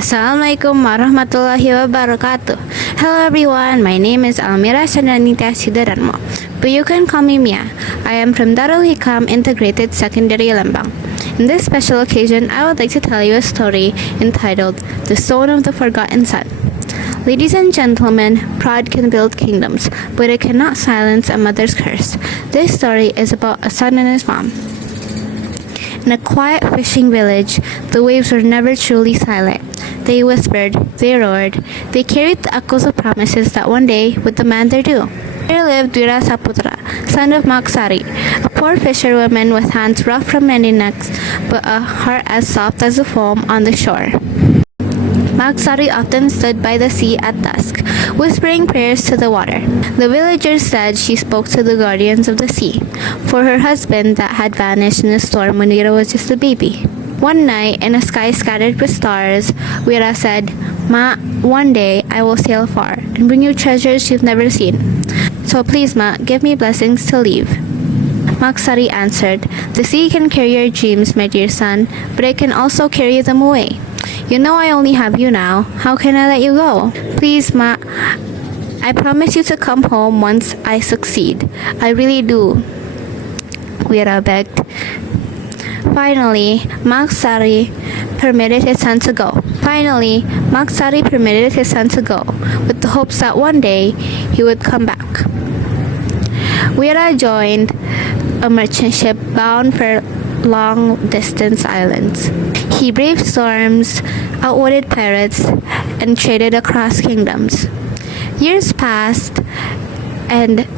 Assalamualaikum warahmatullahi wabarakatuh. Hello everyone, my name is Almira Chandraningtyas Yoedodarmo, but you can call me Mia. I am from Darul Hikam Integrated Secondary Lembang. In this special occasion, I would like to tell you a story entitled The Stone of the Forgotten Son. Ladies and gentlemen, pride can build kingdoms, but it cannot silence a mother's curse. This story is about a son and his mom. In a quiet fishing village, the waves were never truly silent. They whispered, they roared, they carried the echoes of promises that one day would demand their due. There lived Wira Saputra, son of Maksari, a poor fisherwoman with hands rough from many necks, but a heart as soft as the foam on the shore. Maksari often stood by the sea at dusk, whispering prayers to the water. The villagers said she spoke to the guardians of the sea, for her husband that had vanished in a storm when Wira was just a baby. One night, in a sky scattered with stars, Wira said, "Ma, one day I will sail far and bring you treasures you've never seen. So please, Ma, give me blessings to leave." Maksari answered, "The sea can carry your dreams, my dear son, but it can also carry them away. You know I only have you now. How can I let you go? Please, Ma, I promise you to come home once I succeed. I really do," Wira begged. Finally, Maksari permitted his son to go, with the hopes that one day he would come back. Wira joined a merchant ship bound for long-distance islands. He braved storms, outwitted pirates, and traded across kingdoms. Years passed, and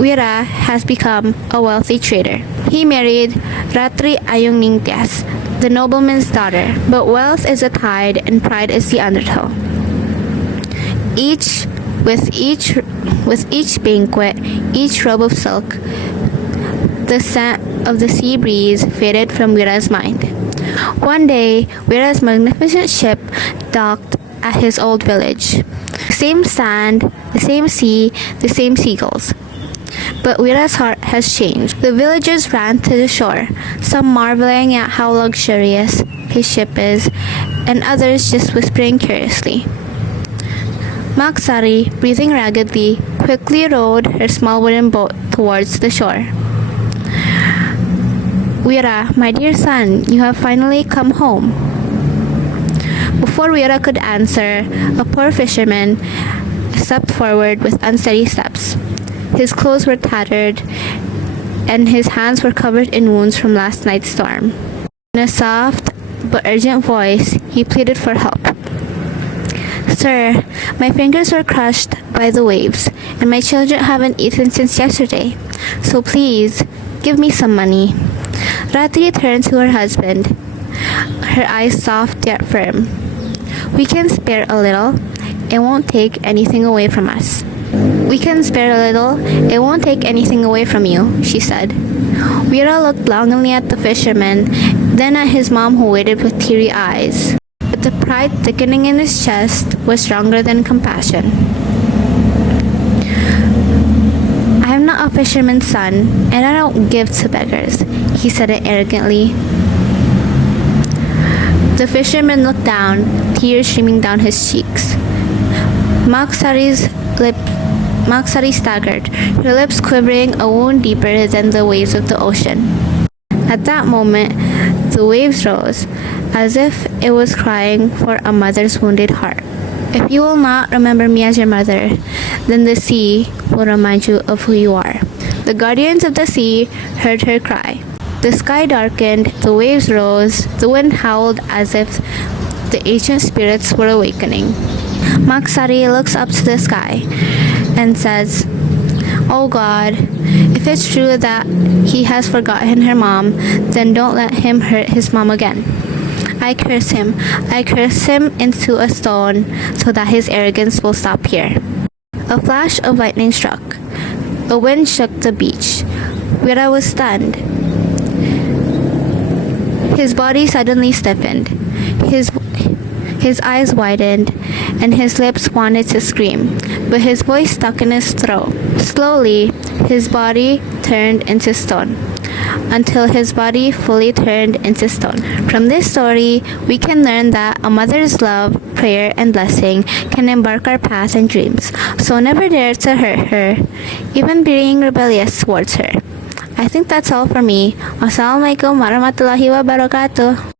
Wira has become a wealthy trader. He married Ratri Ayungningstyas, the nobleman's daughter, but wealth is a tide and pride is the undertow. With each banquet, each robe of silk, the scent of the sea breeze faded from Wira's mind. One day, Wira's magnificent ship docked at his old village. The same sand, the same sea, the same seagulls. But Wira's heart has changed. The villagers ran to the shore, some marveling at how luxurious his ship is, and others just whispering curiously. Maksari, breathing raggedly, quickly rowed her small wooden boat towards the shore. "Wira, my dear son, you have finally come home." Before Wira could answer, a poor fisherman stepped forward with unsteady steps. His clothes were tattered, and his hands were covered in wounds from last night's storm. In a soft but urgent voice, he pleaded for help. "Sir, my fingers were crushed by the waves, and my children haven't eaten since yesterday. So please, give me some money." Ratri turned to her husband, her eyes soft yet firm. "We can spare a little. It won't take anything away from us." "We can spare a little. It won't take anything away from you," she said. Wira looked longingly at the fisherman, then at his mom who waited with teary eyes. But the pride thickening in his chest was stronger than compassion. "I am not a fisherman's son, and I don't give to beggars," he said it arrogantly. The fisherman looked down, tears streaming down his cheeks. Maksari staggered, her lips quivering a wound deeper than the waves of the ocean. At that moment, the waves rose, as if it was crying for a mother's wounded heart. If you will not remember me as your mother, then the sea will remind you of who you are. The guardians of the sea heard her cry. The sky darkened, the waves rose, the wind howled as if the ancient spirits were awakening. Maksari looks up to the sky and says, "Oh God, if it's true that he has forgotten her mom, then don't let him hurt his mom again. I curse him into a stone so that his arrogance will stop here." A flash of lightning struck. The wind shook the beach. Wira was stunned. His body suddenly stiffened. His eyes widened, and his lips wanted to scream, but his voice stuck in his throat. Slowly, his body turned into stone. until his body fully turned into stone. From this story, we can learn that a mother's love, prayer, and blessing can embark our paths and dreams. So never dare to hurt her, even being rebellious towards her. I think that's all for me. Wassalamualaikum warahmatullahi wabarakatuh.